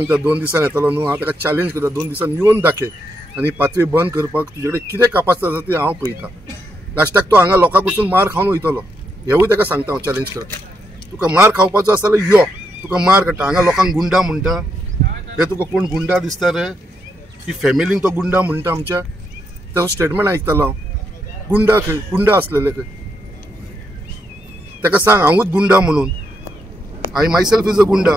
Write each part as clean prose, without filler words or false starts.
2 दिसान येतलो न्हू हांव ताका चॅलेंज करता 2 दिसान येवन दाखय आनी पाथवे बंद करपाक तुजे कडेन कितें कॅपासिटी आसा ती हांव पळयतां। लास्टाक तो हांगा लोकां कडसून मार खावन वयतलो हेवूय ताका सांगता हांव चॅलेंज करता। तुका मार खावपाचो आसा जाल्यार यो तुका मार काडटा। हांगा लोकांक गुंडा म्हणटा हे तुका कोण गुंडा दिसता रे? ही फॅमिलींक तो गुंडा म्हणटा आमच्या? ताचो स्टेटमेंट आयकतालो हांव। गुंडा खंय? गुंडा असलेले खंय? ताका सांग हांवूच गुंडा म्हणून। आय मायसेल्फ इज अ गुंडा।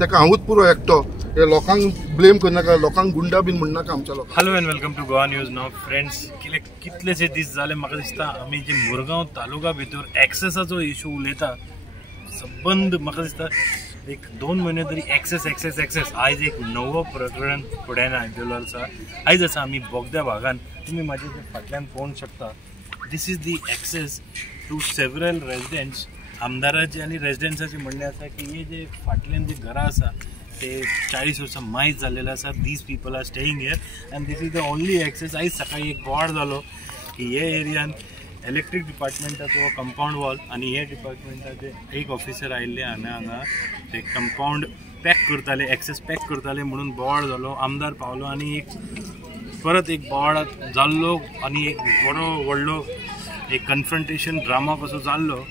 ताका हांवूच पुरो एकटो हे लोकांक ब्लेम करनाका, लोकांक गुंडा बीन म्हणनाका आमच्या लोकांक। Hello and welcome to Goa news नाव फ्रेंड्स। कितलेशे दीस जाले म्हाका दिसता आमी जे मुरगांव तालुका भितर एक्सेसाचो इशू उलयता सबंद म्हाका दिसता एक 2 म्हयने तरी एक्सेस आयज एक नवो प्रकरण फुड्यान आयिल्लो आसा। आयज आसा आमी बोगद्या भागान तुमी म्हाजे जे फाटल्यान पळोवंक शकता this is the access to several residents. आमदाराचे आनी रेजिडेंट्साचे म्हणणे आसा की हे जे फाटल्यान जे घरां आसा ते 40 वर्सां मायज जाल्लेले आसा। These people are staying here and this is the only access. आयज सकाळी एक बोर्ड जालो की हे एरियान इलेक्ट्रीक डिपार्टमेंटाचो कंपाऊंड वॉल आनी हे डिपार्टमेंटाचे एक ऑफिसर आयिल्ले आनी हांगा ते कंपाऊंड पॅक करताले, एक्सेस पॅक करताले म्हणून बोर्ड जालो। आमदार पावलो आनी एक परत एक बोर्ड जाल्लो आनी एक बरो व्हडलो एक कन्फ्रंटेशन ड्रामा कसो जाल्लो।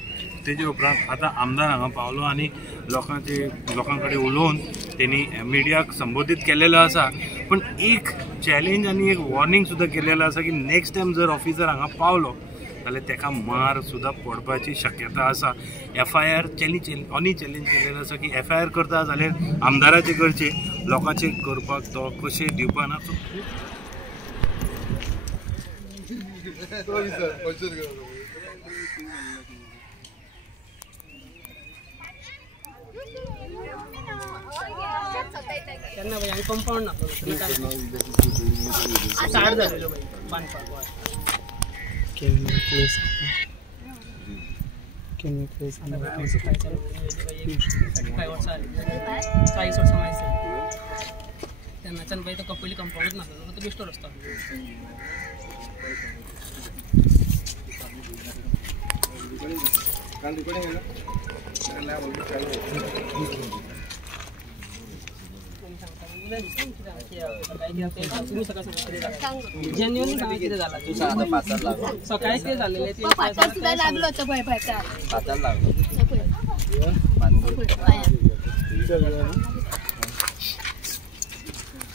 तेजे उपरांत आतां आमदार हांगा पावलो आनी लोकां कडेन उलोवन तेणी मिडियाक संबोधीत केलेलो आसा। पण एक चॅलेंज आनी एक वॉर्निंग सुद्दां केलेलो आसा की नेक्स्ट टायम जर ऑफिसर हांगा पावलो जाल्यार तेका मार सुद्दां पडपाची शक्यता आसा। FIR ऑनी चॅलेंज केलेलो आसा की FIR करता जाल्यार आमदाराचे करचे, लोकांचे करपाक तो कशे दिवपाना। त्यांना भाई कंपाऊंड नको स्टार्ट झालेलो भाई बांधपाक। Can you please त्यांना भाई तो कपली कंपाऊंडच नाका तो बेस्टो रस्तो जेन्युअनली सांगा किती झाला? सकाळी ते झालेले ते लागलो होतं भय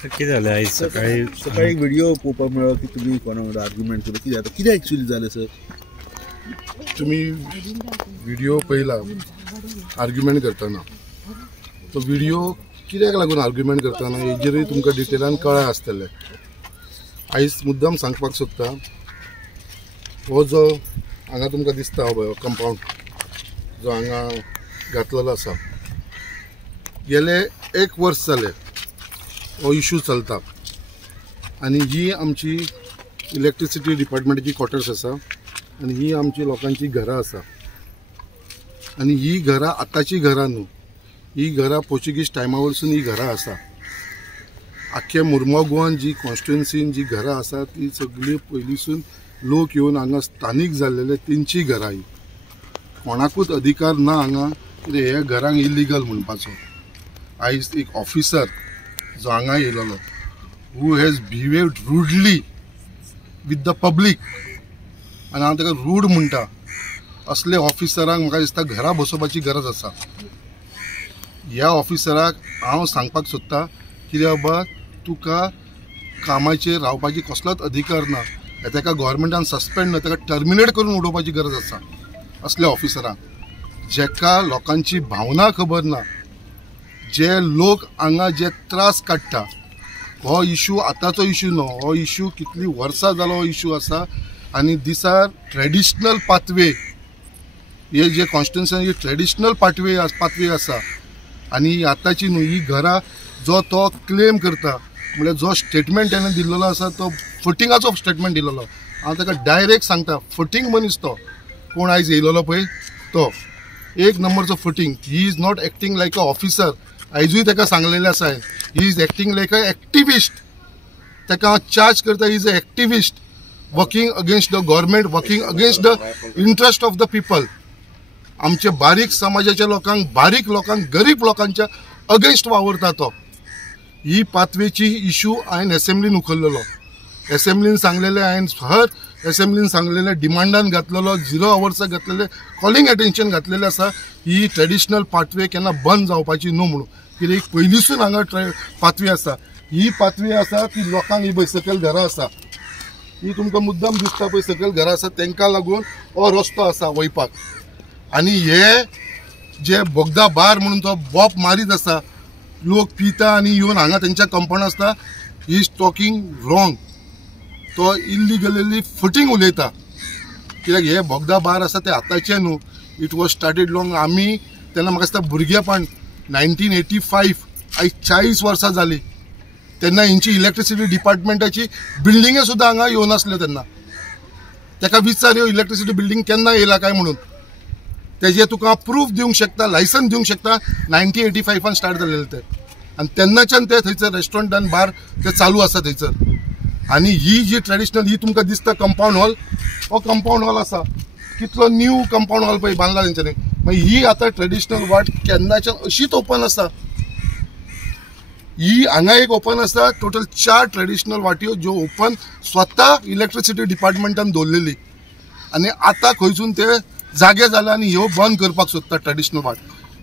किती झालं? आज सकाळी व्हिडिओ पळोवपाक मेळ्ळो की तुमी कोणा वांगडा आर्ग्युमेंट केलो। कितें जाता? कितें एक्चुअली जालें सर? तुम्ही व्हिडिओ पळयला आर्ग्युमेंट करतना तो व्हिडिओ कित्याक लागून आर्ग्युमेंट करतना हेजेरूय तुमकां डिटेलान कळ्ळें आसतलें। आयज मुद्दाम सांगपाक सोदता हो जो हांगा तुमकां दिसता हो कंपाऊंड जो हांगा घातलेलो आसा गेले 1 वर्स जालें हो इशू चलता आनी ही आमची इलेक्ट्रिसिटी डिपार्टमेंटाची क्वॉर्टर्स आसा आनी ही आमची लोकांची घरां आसा आनी ही घरां आतांची घरां न्हू, ही घरां पोर्चुगीज टायमा वरसून ही घरां आसा। आख्खे मुरमाव गोवान जी कॉन्स्टिट्युएन्सीन जी घरां आसा ती सगळी पयलींसून लोक येवन हांगा स्थानीक जाल्लेले तेंची घरां ही। कोणाकूच अधिकार ना हांगा कितें हे घरांक इलिगल म्हणपाचो। आयज एक ऑफिसर जो हांगा येयलोलो who has behaved rudely with the public आनी हांव ताका रूड म्हणटा। असले ऑफिसरांक म्हाका दिसता घरा बसोवपाची गरज आसा। ह्या ऑफिसराक हांव सांगपाक सोदता कितें बाबा तुका कामाचेर रावपाची कसलोच अधिकार ना, ताका गव्हर्मेंटान सस्पेंड ना, ताका टर्मिनेट करून उडोवपाची गरज आसा। असल्या ऑफिसरांक जेका लोकांची भावना खबर ना, जे लोक हांगा जे त्रास काडटा, हो इशू आतांचो इशू न्हू, हो इशू कितली वर्सां जालो हो इशू आसा। आनी दीस आर ट्रेडिशनल पाथवे, हे जे कॉन्स्टिट्युएन्सी ट्रेडिशनल पाथवे आसा आनी आतांची न्हू ही घरां जो तो क्लेम करता म्हळ्यार जो स्टेटमेंट ताणें दिल्लो आसा तो फटिंगाचो स्टेटमेंट दिल्लो। हांव ताका डायरेक्ट सांगता फटींग मनीस तो कोण आयज येयलोलो पळय तो 1 नंबरचो फटींग। He is not acting like a officer. आयजूय ताका सांगलेलें आसा he is acting like a activist. ताका हांव चार्ज करता he is a activist working against the government, working against the interest of the people. आमच्या बारीक समाजाच्या लोकांक, बारीक लोकांक, गरीब लोकांच्या अगेन्स्ट वावरता तो। ही पाथवेची इश्यू हांवें एसेंब्लीन उखल्लेलो. एसेंब्लीन सांगलेले हांवें हर एसेंब्लीन सांगलेले डिमांडान घातलेलो 0 hours घातलेले कॉलिंग अटेन्शन घातलेले आसा ही ट्रेडिशनल पाथवे केन्ना बंद जावपाची न्हू म्हणून. कित्याक पयलींसून हांगा पाथवे आसा. ही पाथवे आसा ती लोकांक ही सकयल घरां आसा ही तुमकां मुद्दाम दिसता पळय सकयल घरां आसा तांकां लागून हो रस्तो आसा वयपाक. आनी हे जे बोगदा बार म्हणून तो बॉप मारीत आसा लोक पिता आनी येवन हांगा तेंच्या कंपाउंड आसता ही इज टॉकिंग रॉंग. तो इल्लिगली फुटींग उलयता. कित्याक हे बोगदा बार आसा ते आतांचे न्हू. It was started long. आमी तेन्ना म्हाका दिसता भुरगेपण 1985 आयज 40 वर्सां जाली तेन्ना हेंची इलेक्ट्रिसिटी डिपार्टमेंटाची बिल्डिंगे सुद्दां हांगा येवनासल्यो तेन्ना. ताका विचार ह्यो इलेक्ट्रिसिटी बिल्डिंग केन्ना येयला काय म्हणून. तेजे तुका प्रूफ दिवंक शकता लायसन दिवंक शकता 1985 स्टार्ट जालेले ते. आनी तेन्नाच्यान ते थंयसर रेस्टॉरंट आनी बार ते चालू आसा थंयसर. आनी ही जी ट्रेडिशनल ही तुमकां दिसता कंपाउंड हॉल हो कंपाउंड हॉल आसा कितलो न्यू कंपाउंड हॉल पळय बांदला तेंच्यांनी. मागीर ही आतां ट्रेडिशनल वाट केन्नाच्यान अशीच ओपन आसा. ही हांगा एक ओपन आसा टोटल 4 ट्रेडिशनल वाट्यो ज्यो ओपन स्वता इलेक्ट्रिसिटी डिपार्टमेंटान दवरलेली. आनी आतां खंयसून ते जागे जाला आनी ह्यो बंद करपाक सोदता ट्रेडिशनल वाट.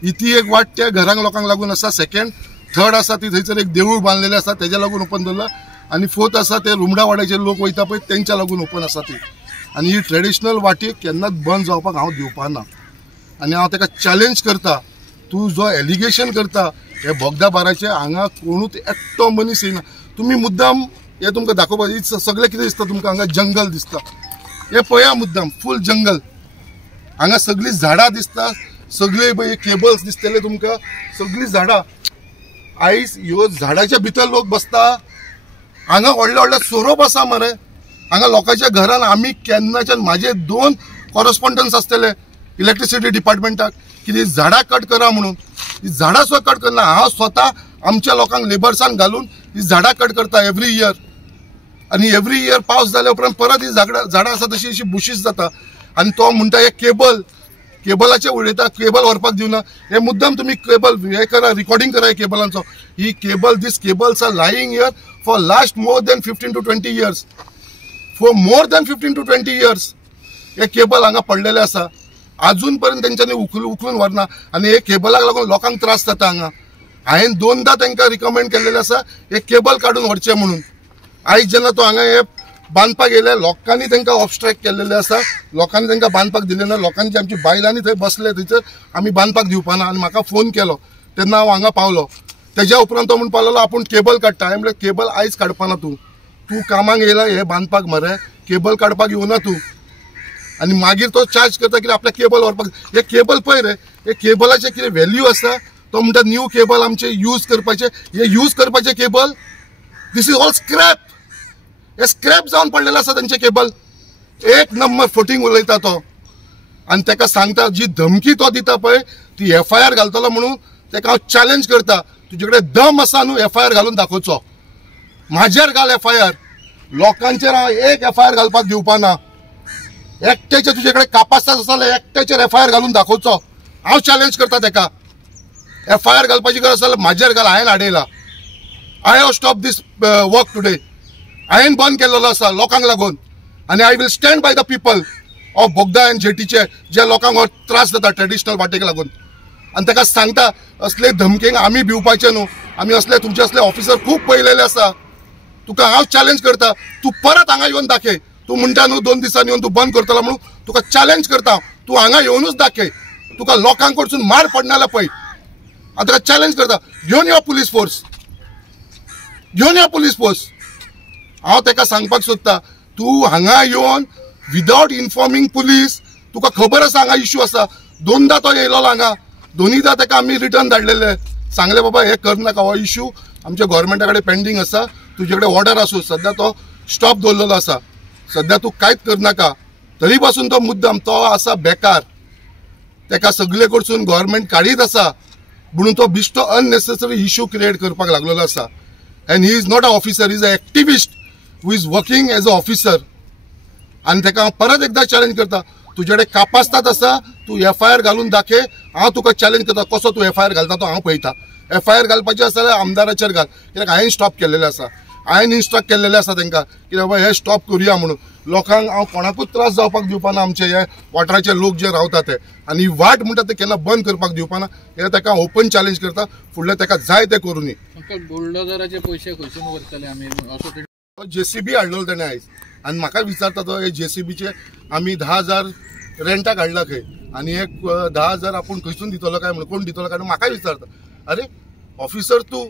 ती एक वाट त्या घरांक लोकांक लागून आसा. सेकंड थर्ड आसा ती थंयसर एक देवूळ बांदलेलें आसा तेज्या लागून ओपन दवरला. आनी फोर्थ आसा ते रुमडा वाड्याचे लोक वयता पळय तेंच्या लागून ओपन आसा ती. आनी ही ट्रेडिशनल वाटी केन्नाच बंद जावपाक हांव दिवपाना. आनी हांव ताका चॅलेंज करता तूं जो एलिगेशन करता हे बोगदा बाराचे हांगा कोणूच एकटो मनीस येना. तुमी मुद्दाम हे तुमकां दाखोवपाक सगळें कितें दिसता तुमकां हांगा जंगल दिसता. हे पळया मुद्दाम फूल जंगल. हांगा सगळीं झाडां दिसता सगळे पळय केबल्स दिसतले तुमकां सगळीं झाडां. आयज ह्यो झाडाच्या भितर लोक बसता. हांगा व्हडले व्हडले सोरोप आसा मरे. हांगा लोकांच्या घरान आमी केन्नाच्यान म्हाजे 2 कॉरस्पॉन्डन्स आसतले इलेक्ट्रिसिटी डिपार्टमेंटाक की झाडां कट करा म्हणून. ही झाडां सुद्दां कट करना. हांव स्वता आमच्या लोकांक लेबर्सान घालून ही झाडां कट करता एवरी इयर. आनी एवरी इयर पावस जाल्या उपरांत परत ही झाडां आसा तशी अशी बुशीस जाता. आनी तो म्हणटा हे केबलाचे उडयता केबल व्हरपाक दिवना. हे मुद्दाम तुमी केबल हे करा रिकॉर्डिंग करा केबलांचो. ही cable these cables are lying here for last more than 15 to 20 years. For more than 15 to 20 years हे केबल हांगा पडलेले आसा. अजून पर्यंत तेंच्यांनी उखलून व्हरना. आनी हे केबलाक लागून लोकांक त्रास जाता हांगा. हांवें 2दा तांकां रिकमेंड केल्लेलें आसा हे केबल काडून व्हरचें म्हणून. आयज जेन्ना तो हांगा हे बांदपाक येयले लोकांनी तांकां ऑब्स्ट्रॅक्ट केल्लेले आसा. लोकांनी तांकां बांदपाक दिलें ना. लोकांची आमची बायलांनी थंय बसले थंयसर आमी बांदपाक दिवपाना. आनी म्हाका फोन केलो तेन्ना हांव हांगा पावलो. तेज्या उपरांत तो म्हणून पावलो आपूण केबल काडटा. हांवें म्हणलें केबल आयज काडपाना तूं कामाक येयला हे बांदपाक मरे केबल काडपाक येवना तूं. आनी मागीर तो चार्ज करता कितें आपल्या केबल व्हरपाक. हे केबल पळय रे हे केबलाचे कितें व्हॅल्यू आसा. तो म्हणटा न्यू केबल आमचे यूज करपाचे. हे यूज करपाचे cable this is all scrap. हे स्क्रॅप जावन पडलेले आसा तेंचे केबल. एक नंबर फोटींग उलयता तो. आनी ताका सांगता जी धमकी तो दिता पळय ती FIR घालतलो म्हणून ताका हांव चॅलेंज करता. तुजे कडेन दम आसा न्हू FIR घालून दाखोवचो. म्हाजेर घाल FIR. लोकांचेर हांव एक FIR घालपाक दिवपाना. एकट्याचे तुजे कडेन कापास आसले एकट्याचेर FIR घालून दाखोवचो. हांव चॅलेंज करता ताका. FIR घालपाची गरज आसल्यार म्हाजेर घाल. हांवें हाडयला. I have stop this work today. हांवें बंद केल्लो आसा लोकांक लागून. आनी I will stand by the people of Bogda and जेटीचे जे लोकांक त्रास जाता ट्रेडिशनल वाटेक लागून. आनी ताका सांगता असले धमकेक आमी भिवपाचे न्हू. आमी असले तुमचे असले ऑफिसर खूब पळयलेले आसा. तुका हांव चॅलेंज करता तूं परत हांगा येवन दाखय. तूं म्हणटा न्हू 2 दिसांनी येवन तूं बंद करतलो म्हणून तुका चॅलेंज करता. तूं हांगा येवनूच दाखय. तुका लोकांक कडसून मार पडना जाल्यार पळय. हांव ताका चॅलेंज करता. घेवन यो पुलीस फोर्स. घेवन यो पुलीस फोर्स. हांव ताका सांगपाक सोदता तूं हांगा येवन विदाउट इन्फॉर्मिंग पुलीस तुका खबर आसा हांगा इश्यू आसा. 2दा तो येयलो हांगा. 2दा ताका आमी रिटर्न धाडलेले. सांगले बाबा हे करनाका हो इश्यू आमच्या गव्हर्मेंटा कडेन पेंडींग आसा. तुजे कडेन ऑर्डर आसूं सद्या तो स्टॉप दवरलेलो आसा. सद्या तूं कांयच करनाका. तरी पासून तो मुद्दाम तो आसा बेकार. ताका सगळे कडसून गव्हर्मेंट काडीत आसा म्हणून तो बिश्तो अननेसेसरी इश्यू क्रिएट करपाक लागलेलो आसा. And he is not a officer. He is a activist who is working as a officer. आनी ताका हांव परत एकदा चॅलेंज करता तुजे कडेन कापास्ताद आसा तूं FIR घालून दाखय. हांव तुका चॅलेंज करता कसो तूं FIR घालता तो हांव पळयता. FIR घालपाची आसा जाल्यार आमदाराचेर घाल, कित्याक हांवें स्टॉप केलेले आसा, हांवें इन्स्ट्रक्ट केलेले आसा तांकां की बाबा हे स्टॉप करुया म्हणून. लोकांक हांव कोणाकूच त्रास जावपाक दिवपाना, आमचे हे वाठाराचे लोक जे रावता ते, आनी ही वाट म्हणटा ते केन्ना बंद करपाक दिवपाना. हे ताका ओपन चॅलेंज करता, फुडले ताका जाय ते करूनी. बुलडोजराचे पयशे खंयसून व्हरतले आमी असो JCB हाडलो ताणें आयज, आनी म्हाका विचारता तो हे JCBचे आमी 10,000 रेंटाक हाडला खंय, आनी हे 10,000 आपूण खंयसून दितलो काय म्हणून, कोण दितलो काय म्हाका विचारता. अरे ऑफिसर तूं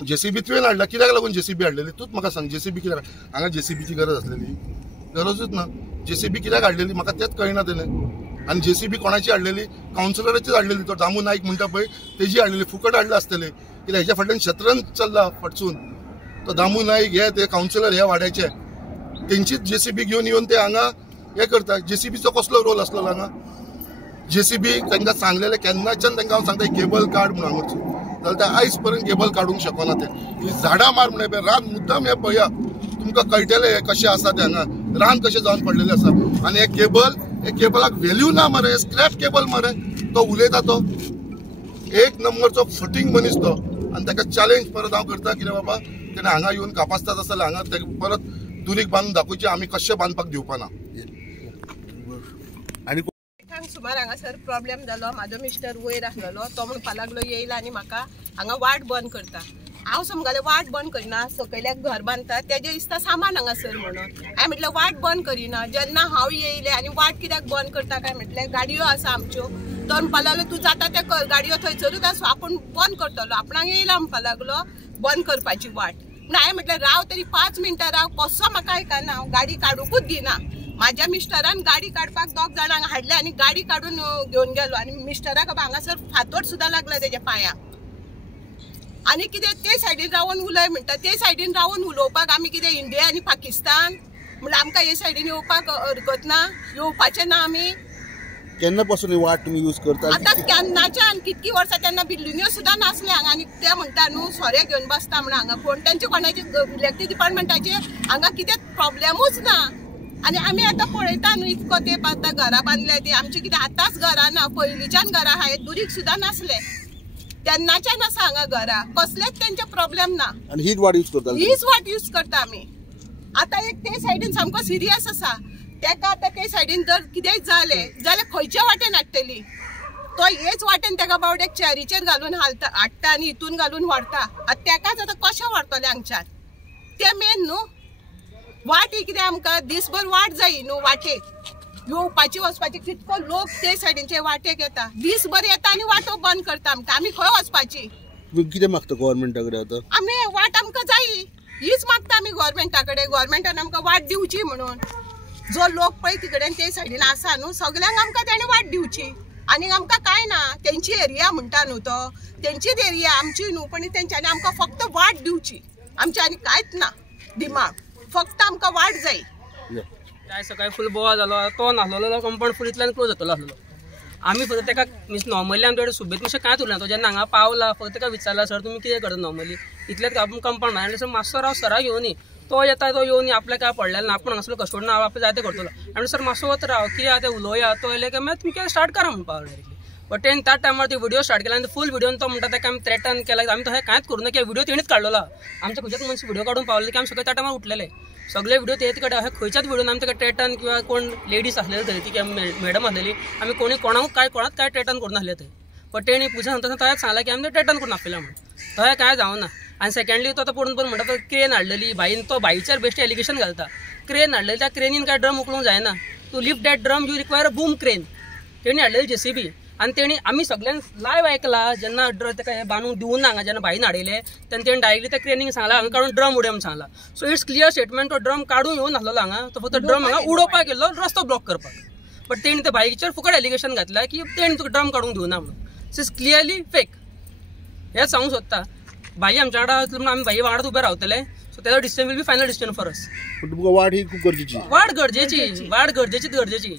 JCB तुवें हाडला, कित्याक लागून JCB हाडलेली तूच म्हाका सांग. JCB कित्याक हांगा JCBची गरज आसलेली? गरजूच ना. JCB कित्याक हाडलेली म्हाका तेच कळना तेणें. आनी JCB कोणाची हाडलेली? कावन्सिलराचीच हाडलेली. तो दामू नाईक म्हणटा पळय तेजी हाडलेली, फुकट हाडला आसतले, कित्याक हेच्या फाटल्यान शेतरन चल्ला फटसून. तो दामू नाईक हे ते कावन्सिलर हे वाड्याचे, तेंचीच JCB घेवन येवन ते हांगा हे करता. JCBचो कसलो रोल आसलो हांगा? JCB तांकां सांगलेले केन्नाच्यान तांकां हांव सांगता केबल काड म्हणून हांगच, जाल्यार ते आयज पर्यंत केबल काडूंक शकना. ते ही झाडां मार म्हणून रान मुद्दाम हे पळया, तुमकां कळटलें हे कशें आसा ते हांगा रान कशें जावन पडलेलें आसा. आनी हे केबलाक व्हॅल्यू ना मरे, स्क्रॅप केबल मरे. तो उलयता तो 1 नंबरचो फटींग मनीस तो, आनी ताका चॅलेंज परत हांव करता कितें बाबा तेणें हांगा येवन कापासतात आसल्यार हांगा ते परत दुरीक बांदून दाखोवचे, आमी कशें बांदपाक दिवपाना. आणि सुमार हांगासर प्रॉब्लेम जालो. म्हाजो मिस्टर वयर आसलेलो, तो म्हणपाक लागलो येयला आनी म्हाका हांगा वाट बंद करता. हांव समजले वाट बंद करिना, सकयल्याक घर बांदता तेजे दिसता सामान हांगासर म्हणून. हांवें म्हटलें वाट बंद करिना. जेन्ना हांव येयलें आनी वाट कित्याक बंद करता काय म्हटलें गाडयो आसा आमच्यो. तो म्हणपाक लागलो तूं जाता ते कर, गाडयो थंयसरूच आसूं आपूण बंद करतलो. आपणाक येयला म्हणपाक लागलो बंद करपाची वाट. पूण हांवें म्हटलें राव तरी 5 मिनटां राव. कसो म्हाका आयकना, हांव गाडी काडूंकूच दिना. माझ्या मिस्टरान गाडी काडपाक 2 जाणांक हाडले आनी गाडी काडून घेवन गेलो. आनी मिस्टराक हांगासर फातोड सुद्दां लागला तेज्या पांयाक. आनी कितें ते सायडीन रावन उलय म्हणटा, ते सायडीन रावन उलोवपाक आमी कितें इंडिया आनी पाकिस्तान म्हणल्यार आमकां हे सायडीन येवपाक हरकत ना, येवपाचें ना. आमी केन्ना पासून ही वाट तुम्ही यूज करता? आतां केन्नाच्यान कितकी वर्सां तेन्ना बिल्डिंग्यो सुद्दां नासले हांगा. आनी ते म्हणटा न्हू सोरे घेवन बसता म्हणून हांगा कोण तेंचे कोणाचे इलेक्ट्रीक डिपार्टमेंटाचे हांगा कितें प्रॉब्लेमूच ना. आनी आमी आतां पळयता न्हू इतको तेंप आतां घरां बांदल्या ती आमची कितें आतांच घरां ना, पयलींच्यान घरां आहाय, दुरीक सुद्दां नासले तेन्नाच्यान आसा हांगा घरां. कसलेच तेंचे प्रॉब्लेम ना. आणि हीच वाट यूज करता? हीच वाट यूज करता आमी. आतां एक ते सायडीन सामको सिरियस आसा, तेका आतां ते सायडीन जर कितेंय जालें जाल्यार खंयच्या वाटेन हाडटली? तो हेच वाटेन तेका बावड्याक चॅरीचेर घालून हाडटा आनी हितून घालून व्हरता. आतां तेकाच आतां कशें व्हरतले हांगच्यान? ते मेन न्हू. वाट ही कितें आमकां दिसभर वाट जायी न्हू. वाटेक येवपाची वचपाची कितको लोक ते सायडीनचे वाटेक येता, दिसभर येता आनी वाटो बंद करता आमकां. आमी खंय वचपाची? तुम्ही कितें मागता गव्हर्नमेंटा कडेन आतां? आमी वाट आमकां जायी हीच मागता आमी गव्हर्नमेंटा कडेन. गव्हर्नमेंटान आमकां वाट दिवची म्हणून. जो लोक पळय तिकडेन ते सायडीन आसा न्हू सगल्यांक आमकां तेणें वाट दिवची. आनी आमकां काय ना, तेंची एरिया म्हणटा न्हू तो, तेंचीच एरिया आमची न्हू, पण तेंच्यांनी आमकां फक्त वाट दिवची. आमच्या आनी कांयच ना दिमाग, फक्त आमकां वाट जाय. आयज सकाळी फूल बोवा जालो, तो नासलो कंपाऊंड फूल इतल्यान क्लोज जातलो आसलो. आमी फक्त तेका मीन्स नॉर्मली आमचे कडेन सुबेज मातशें कांयच उरना. तो जेन्ना हांगा पावला फक्त तेका विचारला सर तुमी कितें करता नॉर्मली, इतलेंच आपूण कंपाऊंड आनी सर मातसो राव सरा घेवन नी. तो येता तो येवन आपल्या काय पडलेलो ना, आपूण हांगासलो कस्टमर ना, आपले जाय ते करतलो. आनी सर मातसो वत राव कितें आतां उलोवया. तो येले काय मागीर तुमी स्टार्ट करा म्हणपा डायरेक्टली. बट तेणें त्या टायमार ती व्हिडिओ स्टार्ट केला आनी फूल व्हिडिओन तो म्हणटा तेका आमी थ्रेटन केला. आमी तशें कांयच करूं ना की व्हिडिओ तेणीच काडलेलो. आमच्या खंयच्याच मनीस व्हिडिओ काडून पावले की आमी सगळे त्या टायमार उठलेले. सगळे व्हिडिओ तेच कडेन अशें खंयच्याच व्हिडिओन आमी तेका थ्रेटन किंवा कोण लेडीज आसलेली थंय ती मॅडम आसलेली आमी कोणाक काय थ्रेटन करून नासले थंय. बट तेणी पुजा सांगता तशेंच सांगला की आमी थ्रेटन करून आपयला म्हणून. तशें कांय जावना. आनी सेकंडली तो आतां पळोवन म्हणटा तो क्रेन हाडलेली बाईन, तो बाईचेर बेश्टे एलिगेशन घालता. क्रेन हाडलेली, त्या क्रेनीन काय ड्रम उखलूंक जायना. To lift that drum you require a boom crane. तेणी हाडलेली JCB. आनी तेणी आमी सगळ्यांक लायव्ह आयकला जेन्ना तेका हे बांदूंक दिवून ना हांगा जेन्ना बाईन हाडयले तेन्ना तेणी डायरेक्टली त्या क्रेनीक सांगला हांगा काडून ड्रम उडय म्हणून सांगला. So it's clear statement. तो ड्रम काडून येवन नासलो हांगा, तो फक्त ड्रम हांगा उडोवपाक गेल्लो रस्तो ब्लॉक करपाक. बट तेणी त्या बाईचेर फुकट एलिगेशन घातला की तेणी तुका ड्रम काडूंक दिवना म्हणून. It's is clearly fake. हेंच सांगूंक सोदता. बाई आमच्या वांगडा आसली म्हणून आमी बाई वांगडाच उबे रावतले. सो तेजो decision will be final decision for अस. तुमकां वाट ही खूब गरजेची? वाट गरजेची.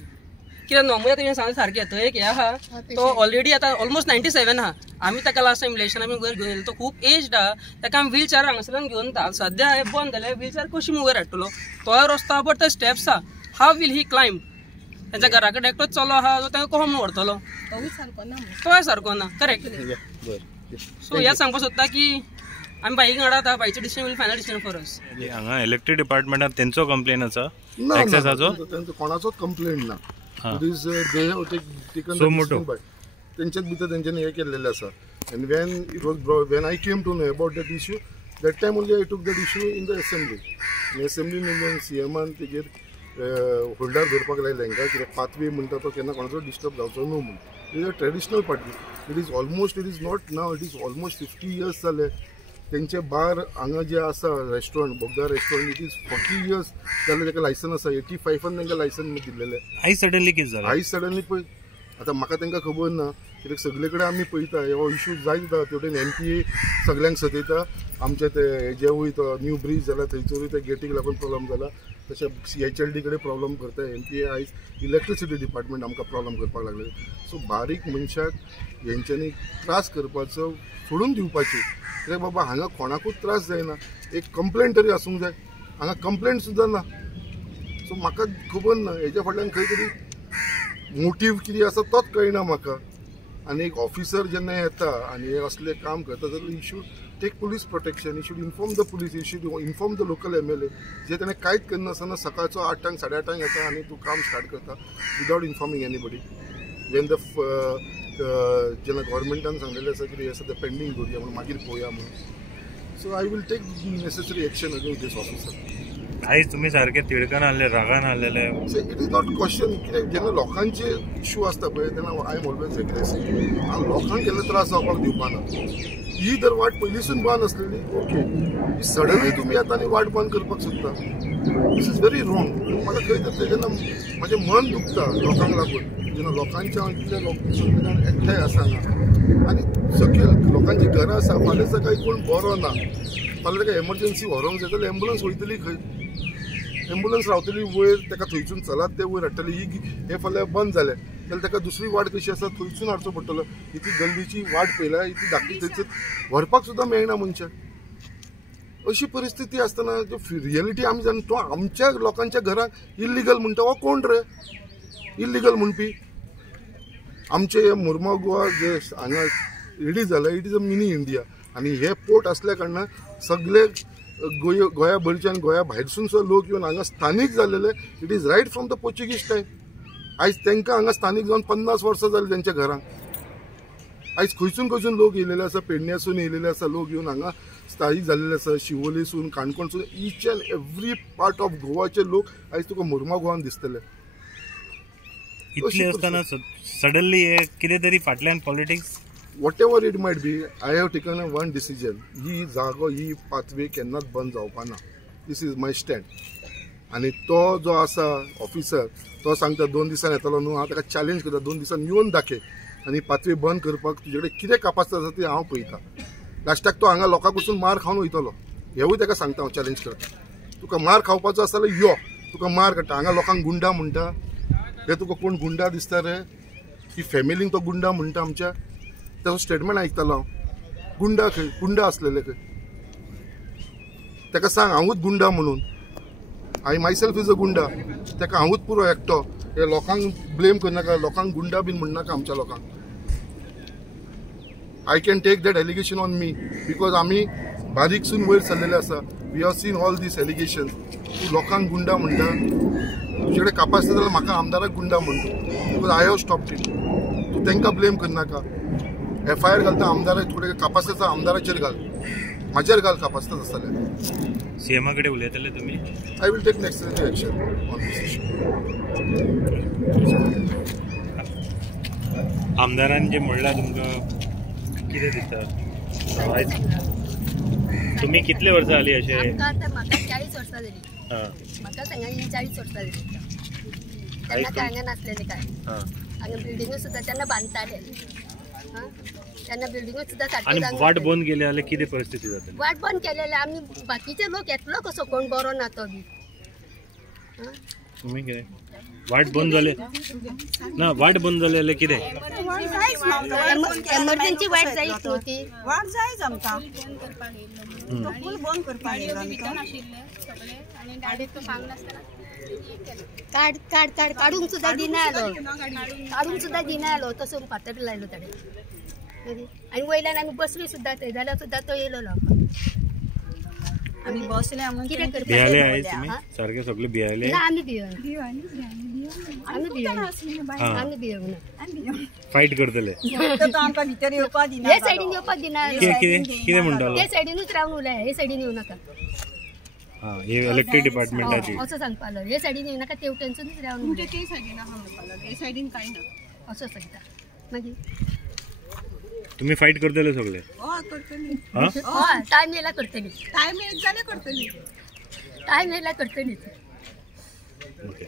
कित्याक नॉर्मली तेणें सांगलें सारकें. थंय एक हे आहा तो ऑलरेडी आतां ऑलमोस्ट 97 आहा. आमी ताका लास्ट टायम इलेक्शन आमी वयर घेवन येयलो. तो खूब एज्ड आहा. ताका आमी व्हीलचॅर हांगासरल्यान घेवन येता. सद्या हें बंद जालें. व्हीलचॅर कशी वयर हाडटलो? तो रस्तो आहा बट ते स्टेप्स आहा. हाव वील ही क्लायंब? तेंच्या घरा कडेन एकटोच चलो आहा तो ताका कसो म्हूण व्हरतलो? तोय सारको ना. करेक्ट. सो हेच सांगपाक सोदता की आमी बाईक हाडा बाईचे decision will final decision for us. हांगा इलेक्ट्रीक डिपार्टमेंटात तेंचो कंप्लेन आसा ना एक्सेसाचो त्यांचं कोणाचोच कंप्लेंट ना. It is they have taken So मोठो. त्यांच्याच भितर तेंच्यांनी हे केलेले आसा. And when I came to know about that issue, that time only I took that issue in the assembly. In assembly मध्ये CMan तेजेर होल्डर धरपाक लायले हांकां कित्याक पाथवे म्हणटा तो केन्ना कोणाचो डिस्टर्ब जावचो न्हू म्हणून. It is a traditional party. It is not now, it is almost 50 years जाले. तेंचे बार हांगा जे आसा रेस्टॉरंट बोगदा रेस्टॉरंट, इट इज 40 years जाले ताका लायसन आसा. 85 तांकां लायसन दिल्लेलें. आई सडनली कितें जालें? आई सडनली पळय आतां म्हाका तांकां खबर ना कित्याक सगळे कडेन आमी पळयता हो इश्यू जायत येता. तेवटेन MPA सगळ्यांक सतयता. आमचे ते जेवूय तो न्यू ब्रिज जाला थंयसरूय ते गेटीक लागून प्रॉब्लम जाला. तशें CHLD कडेन प्रॉब्लम करता. MPA आयज इलेक्ट्रिसिटी डिपार्टमेंट आमकां प्रॉब्लम करपाक लागले. सो बारीक मनशाक हेंच्यांनी त्रास करपाचो सोडून दिवपाची. कित्याक बाबा हांगा कोणाकूच त्रास जायना. एक कंप्लेंट तरी आसूंक जाय. हांगा कंप्लेंट सुद्दां ना. सो म्हाका खबर ना हेच्या फाटल्यान खंय तरी मोटीव कितें आसा तोच कळना म्हाका. आनी एक ऑफिसर जेन्ना येता आनी हे असले काम करता जाल्यार you should take police protection. You should inform the police. You should inform the local MLA. जे ताणें कांयच करनासतना सकाळचो 8 साडे 8 येता आनी तूं काम स्टार्ट करता without informing anybody. Wien the जेन्ना गव्हर्मेंटान सांगलेलें आसा की हे सद्या पेंडींग दवरया म्हणून मागीर पळोवया म्हणून. So I will take necessary action against this officer. आयज तुमी सारके तिडकान हाडले, रागान हाडलेले. इट इज नॉट क्वेश्चन कित्याक जेन्ना लोकांचे इश्यू आसता पळय तेन्ना आय एम ऑलवेज एग्रेसीव. हांव लोकांक केन्ना त्रास जावपाक दिवपाना. ही जर वाट पयलींसून बंद आसलेली ओके, सडनली तुमी येता आनी वाट बंद करपाक सोदता. दिस इज व्हेरी रॉंग. म्हाका खंय तर जेन्ना म्हाजें मन दुखता लोकांक लागून, जेन्ना लोकांच्या इतले लोक सगळे जाण एकठांय आसा हांगा आनी सकयल लोकांची घरां आसा. फाल्यां सकाळी कोण बरो ना, फाल्यां ताका एमर्जन्सी व्हरोंक जाय जाल्यार एम्बुलन्स वयतली खंय? एम्बुलन्स रावतली वयर, ताका थंयसून चलत ते वयर हाडटली. हे फाल्यां बंद जालें जाल्यार ताका दुसरी वाट कशी आसा थंयसून हाडचो पडटलो. इतली गल्लीची वाट पळयल्या, इतली धाकटी थंयसून व्हरपाक सुद्दां मेळना मनशाक. अशी परिस्थिती आसतना रियलिटी आमी जाण तो आमच्या लोकांच्या घरांक इल्लिगल म्हणटा हो कोण रे? इल्लिगल म्हणपी आमचे हे मुर्मा गोवा जे हांगा रेडी जाला, it is a mini India. आनी हे पोर्ट असल्या कारणान सगळे गोंया भरच्यान गोंया भायरसून सुद्दां लोक येवन हांगा स्थानीक जाल्लेले. It is right from the Portuguese time. आयज तांकां हांगा स्थानीक जावन 50 वर्सां जाली तेंच्या घरांक. आयज खंयसून लोक येयलेले आसा, पेडण्यासून येयलेले आसा लोक येवन हांगा स्थायीक जाल्लेले आसा. शिवोलेसून, काणकोणसून, each and every part of गोवाचे लोक आयज तुका मुर्मा गोवान दिसतले. इतले आसतना सडनली हे कितें तरी फाटल्यान politics whatever it might be, I have taken a one decision. ही जागो, ही पाथवे केन्नाच बंद जावपाना. दिस इज माय स्टँड. आनी तो जो आसा ऑफिसर तो सांगता 2 दिसान येतलो न्हू. हांव ताका चॅलेंज करता 2 दिसान येवन दाखय आनी पाथवे बंद करपाक तुजे कडेन कितें कापासीटी आसा ती हांव पळयतां. लास्टाक तो हांगा लोकां कडसून मार खावन वयतलो. हेवूय ताका सांगता, हांव चॅलेंज करता. तुका मार खावपाचो आसा जाल्यार यो, तुका मार काडटा. हांगा लोकांक गुंडा म्हणटा. हे तुका कोण गुंडा दिसता रे? ही फॅमिलींक तो गुंडा म्हणटा आमच्या. तेजो स्टेटमेंट आयकतालो हांव. गुंडा खंय? गुंडा असलेले खंय? ताका सांग हांवूच गुंडा म्हणून. आय मायसेल्फ इज अ गुंडा. ताका हांवूच पुरो एकटो. हे लोकांक ब्लेम करनाका, लोकांक गुंडा बीन म्हणनाका आमच्या लोकांक. I can take that allegation on me because आमी बारीकसून वयर सरलेले आसा. We have seen all this allegation. तूं लोकांक गुंडा म्हणटा. तुजे कडेन कापासीटी जाल्यार म्हाका आमदाराक गुंडा म्हणटा. Because I have stopped it. तूं तांकां ब्लेम करनाका. FIR घालता आमदारा थोडे कापासीटी आमदाराचेर घाल, म्हाजेर घाल कापासीटी आसा जाल्यार. CMA कडेन उलयतले तुमी? I will take necessary action on this issue. आमदारान जे म्हणलां तुमकां कितें दिसता? आयज तुमी कितले वर्सां जाली अशें? म्हाका 40 वर्सां जाली. म्हाका सांगा 40 वर्सां जाली. तेन्ना काय हांगा नासलेले काय. हांगा बिल्डिंगो सुद्दां तेन्ना बांदताले. तेन्ना बिल्डिंगो सुद्दां आनी वाट बंद केली जाल्यार कितें परिस्थिती जातली? वाट बंद केलेले आमी बाकीचे लोक येतलो कसो कोण बरो ना तो बी. तुमी कितें वाट बंद जाले ना? वाट बंद जाली जाल्यार कितें? एमर्जन्सी वाट जायच न्हू ती. वाट जायच आमकां फूल बंद करपाक काडूंक सुद्दां दिना आलो. तसो फातर लायलो ताणें. आणि वयल्यान आम्ही बसली सुद्धा थंय जाल्यार सुद्धा तो येयलो आम्ही बसले म्हणून कितें करपाचें भियाले आहे तुम्ही सारखे सगळे भियाले ना आम्ही भियोना फाईट करतले तो आमकां भितर येवपाक दिना हे सायडीन येवपाक दिना कितें म्हणटालो ते सायडीनूच रावन उलय हे सायडीन येवं नाका हा हे इलेक्ट्रिक डिपार्टमेंटाची असं सांगपालो हे सायडीन येवं नाका तेवटेनसूनच रावन तुमच्या ते सायडीन आहा म्हणपाक हे सायडीन कांय ना असं सांगता मागीर तुम्ही फाईट करतले सगळे हय करतली हा हय टायम येयला करतली टायम येत जाल्यार करतली टायम येयला करतली ओके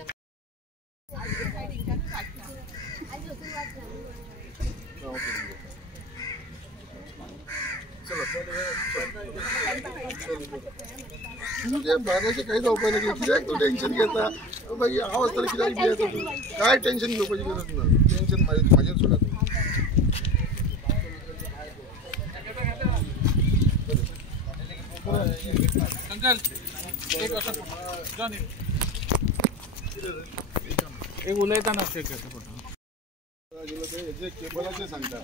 म्हणजे बाहेरचे काही जावपाक ना कित्याक तूं टेन्शन घेता बाई हांव आसतना कित्याक भियेता तूं काय टेन्शन घेवपाची गरज ना टेन्शन म्हाजेर सोडा तूं अंकल एक असं जॉन एक उलयताना हेजे केबलाचे सांगता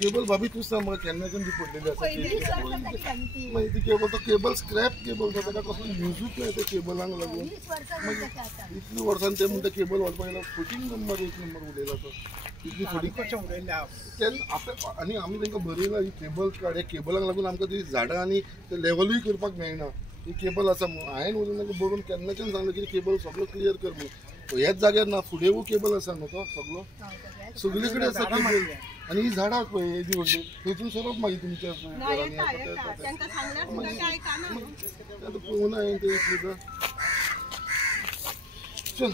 केबल भाभी तूं सांग म्हाका केन्नाच्यान ती पडलेली आसा मागीर ती केबल तो केबल स्क्रॅप केबल तो ताका कसलो युजूच ना त्या केबलांक लागून इतली वर्सान ते म्हणटा केबल व्हरपाक गेलो फुटींग नंबर 1 नंबर उडयला तो इतली फुटींग कशें उडयल्या आनी आमी तांकां बरयला ही केबल काड केबलांक लागून आमकां ती झाडां आनी ते लेवलूय करपाक मेळना ही केबल आसा हांवें उलयन तांकां बरोवन केन्नाच्यान सांगलें की केबल सगळो क्लियर कर म्हणून ह्याच जाग्यार ना फुडेंवू केबल आसा न्हू तो सगळो सगळे कडेन आसा केबल आनी ही झाडां पळय हेजी व्हडली थंयसून सरप मागीर तुमच्या घरांनी तांकां सांगल्यार सुद्दां ते आयकना पळोवना हांवें ते इतलें चल